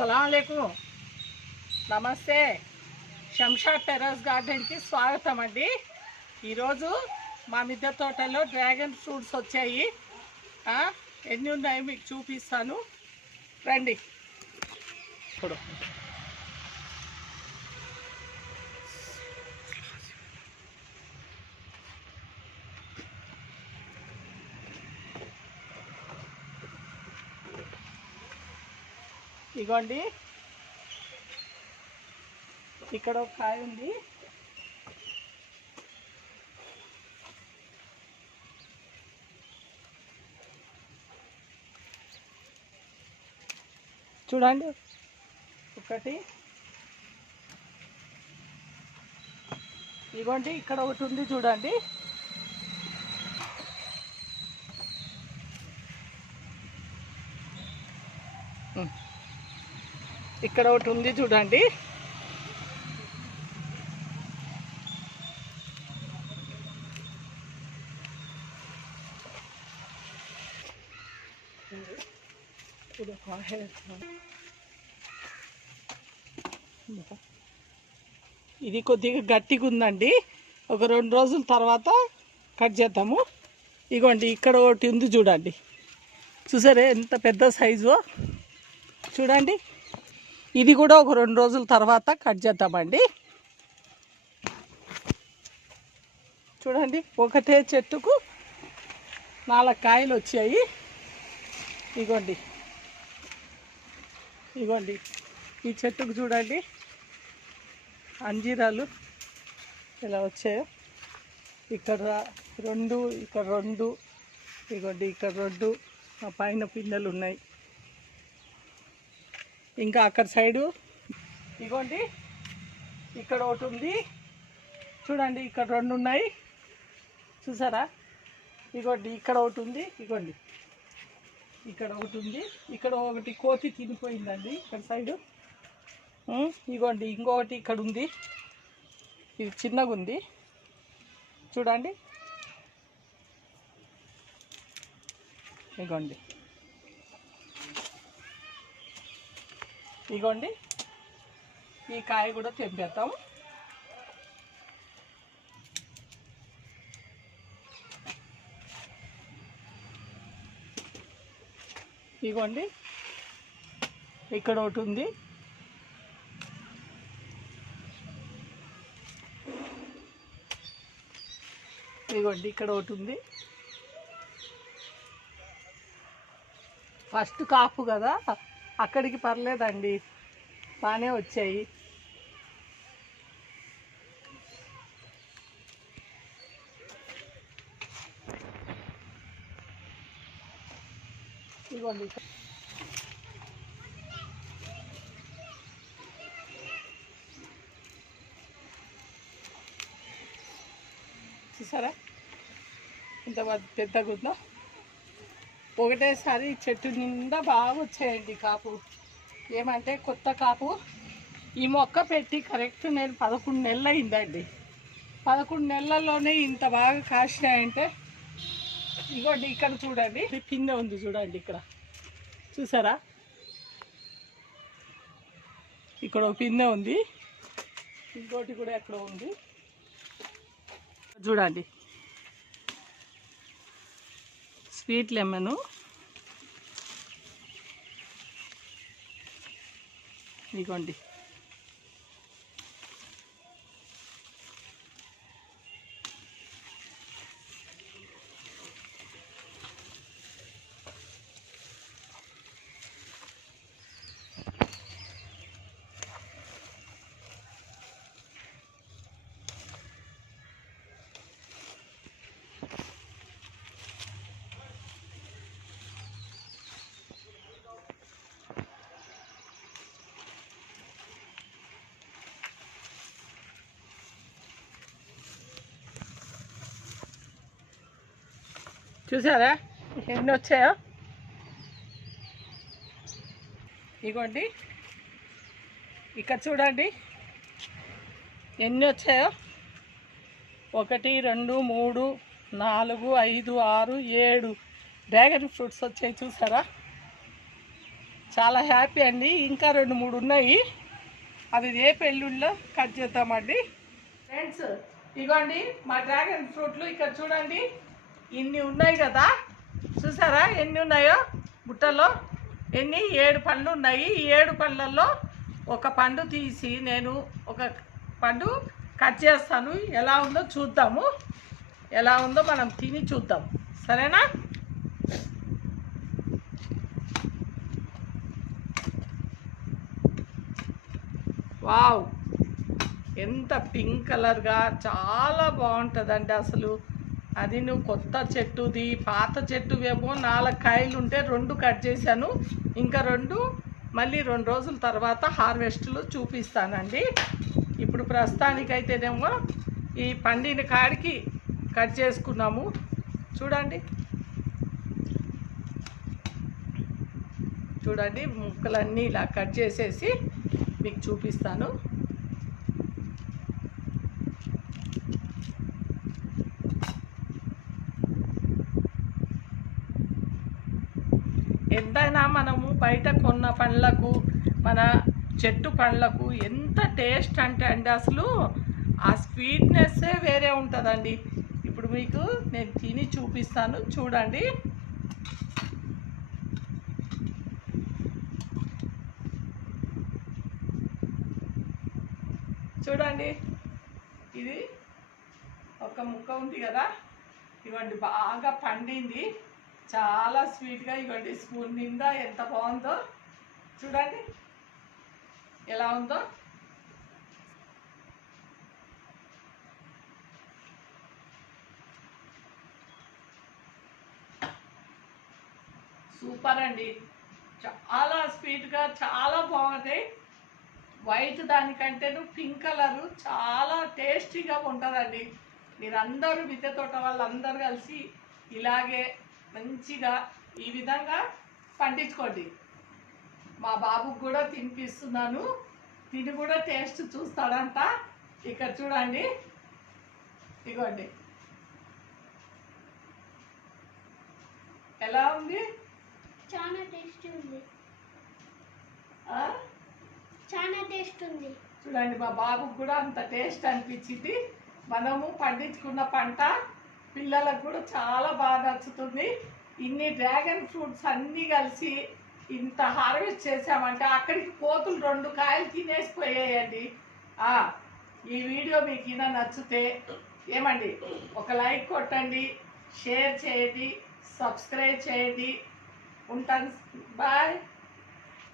अस्सलामुअलैकुम నమస్తే శంషాద్ టెర్రస్ గార్డెన్కి స్వాగతం అండి. ఈరోజు మా మిద్దె తోటలో డ్రాగన్ ఫ్రూట్స్ వచ్చాయి. ఎన్ని ఉన్నాయో మీకు చూపిస్తాను, రండి. ఇప్పుడు ఇగోండి, ఇక్కడ ఒక కాయ ఉంది. చూడండి, ఒకటి. ఇగోండి, ఇక్కడ ఒకటి ఉంది చూడండి. ఇక్కడ ఒకటి ఉంది చూడండి. ఇది కొద్దిగా గట్టిగా ఉందండి, ఒక 2 రోజుల తర్వాత కట్ చేద్దాము. ఇగోండి, ఇక్కడ ఒకటి ఉంది చూడండి. చూసారే ఎంత పెద్ద సైజు, చూడండి. ఇది కూడా ఒక 2 రోజుల తర్వాత కట్ చేద్దామండి. చూడండి, ఒకటే చెట్టుకు 4 కాయలు వచ్చాయి. ఇగోండి, ఇగోండి, ఈ చెట్టుకు చూడండి అంజీరాలు ఇలా వచ్చాయో. ఇక్కడ 2, ఇక్కడ 2, ఇగోండి ఇక్కడ 2, ఆ పైన పిందెలు ఉన్నాయి. ఇంకా అక్కడ సైడు ఇగోండి, ఇక్కడ ఒకటి ఉంది చూడండి. ఇక్కడ 2 ఉన్నాయి, చూసారా. ఇగోండి, ఇక్కడ ఒకటి ఉంది. ఇగోండి, ఇక్కడ ఒకటి ఉంది. ఇక్కడ ఒకటి కోతి తినిపోయిందండి ఇక్కడ సైడు. ఇగోండి, ఇంకొకటి ఇక్కడ ఉంది. ఇది చిన్నగా ఉంది చూడండి. ఇగోండి, ఇగోండి, ఈ కాయ కూడా తెంపేస్తాము. ఇగోండి, ఇక్కడ ఒకటి ఉంది. ఇగోండి, ఇక్కడ ఒకటి ఉంది. ఫస్ట్ కాపు కదా, అక్కడికి పర్లేదండి, బాగానే వచ్చాయి. ఇగోండి, చూసారా ఇంత పెద్దగా ఉందో. ఒకటేసారి చెట్టు నిండా బాగా వచ్చాయండి కాపు. ఏమంటే కొత్త కాపు. ఈ మొక్క పెట్టి కరెక్ట్ నేను 11 నెలలు అయిందండి. 11 నెలల్లోనే ఇంత బాగా కాసినాయంటే. ఇగోండి, ఇక్కడ చూడండి పిందె ఉంది చూడండి, ఇక్కడ చూసారా. ఇక్కడ ఒక పిందె ఉంది, ఇంకోటి కూడా ఎక్కడ ఉంది చూడండి. Sweet lemon. ఇగోండి, చూసారా ఎన్ని వచ్చాయో. ఇగోండి, ఇక్కడ చూడండి ఎన్ని వచ్చాయో. 1 2 3 4 5 6 7 డ్రాగన్ ఫ్రూట్స్ వచ్చాయి చూసారా. చాలా హ్యాపీ అండి. ఇంకా 2-3 ఉన్నాయి, అది రేపు ఎల్లుండిలో కట్ చేద్దామండి. ఫ్రెండ్స్ ఇగోండి మా డ్రాగన్ ఫ్రూట్లు ఇక్కడ చూడండి, ఇన్ని ఉన్నాయి కదా, చూసారా ఎన్ని ఉన్నాయో బుట్టలో. 7 పండ్లు ఉన్నాయి. ఈ 7 పండ్లలో ఒక పండు తీసి నేను ఒక పండు కట్ చేస్తాను. ఎలా ఉందో చూద్దాము, ఎలా ఉందో మనం తిని చూద్దాం, సరేనా? వావ్, ఎంత పింక్ కలర్గా చాలా బాగుంటుందండి అసలు. అది నువ్వు కొత్త చెట్టుది, పాత చెట్టువేమో 4 కాయలు ఉంటే 2 కట్ చేశాను. ఇంకా 2 మళ్ళీ 2 రోజుల తర్వాత హార్వెస్ట్లో చూపిస్తానండి. ఇప్పుడు ప్రస్తుతానికైతేనేమో ఈ పండిన కాడికి కట్ చేసుకున్నాము. చూడండి చూడండి, ముక్కలన్నీ ఇలా కట్ చేసేసి మీకు చూపిస్తాను. ఎంతైనా మనము బయట కొన్న పండ్లకు మన చెట్టు పండ్లకు ఎంత టేస్ట్ అంటే అండి అసలు ఆ స్వీట్నెస్సే వేరే ఉంటుందండి. ఇప్పుడు మీకు నేను తిని చూపిస్తాను, చూడండి. చూడండి, ఇది ఒక ముక్క ఉంది కదా, ఇవ్వండి బాగా పండింది, చాలా స్వీట్గా. ఇవ్వండి స్పూన్ నిండా ఎంత బాగుందో చూడండి, ఎలా ఉందో. సూపర్ అండి, చాలా స్వీట్గా చాలా బాగుంటాయి. వైట్ దానికంటేను పింక్ కలరు చాలా టేస్టీగా ఉంటుందండి. మీరందరూ మిద్దె తోట వాళ్ళందరూ కలిసి ఇలాగే మంచిగా ఈ విధంగా పండించుకోండి. మా బాబుకు కూడా తినిపిస్తున్నాను, తిని కూడా టేస్ట్ చూస్తాడంట. ఇక్కడ చూడండి, ఇగోండి ఎలా ఉంది, చాలా టేస్ట్ ఉంది, చాలా టేస్ట్ ఉంది. చూడండి మా బాబుకు కూడా అంత టేస్ట్ అనిపించింది. మనము పండించుకున్న పంట పిల్లలకు కూడా చాలా బాగా నచ్చుతుంది. ఇన్ని డ్రాగన్ ఫ్రూట్స్ అన్నీ కలిసి ఇంత హార్వెస్ట్ చేసామంటే అక్కడికి కోతులు 2 కాయలు తినేసిపోయాయండి. ఈ వీడియో మీకు ఇలా నచ్చితే ఏమండి ఒక లైక్ కొట్టండి, షేర్ చేయండి, సబ్స్క్రైబ్ చేయండి. ఉంటాను, బాయ్.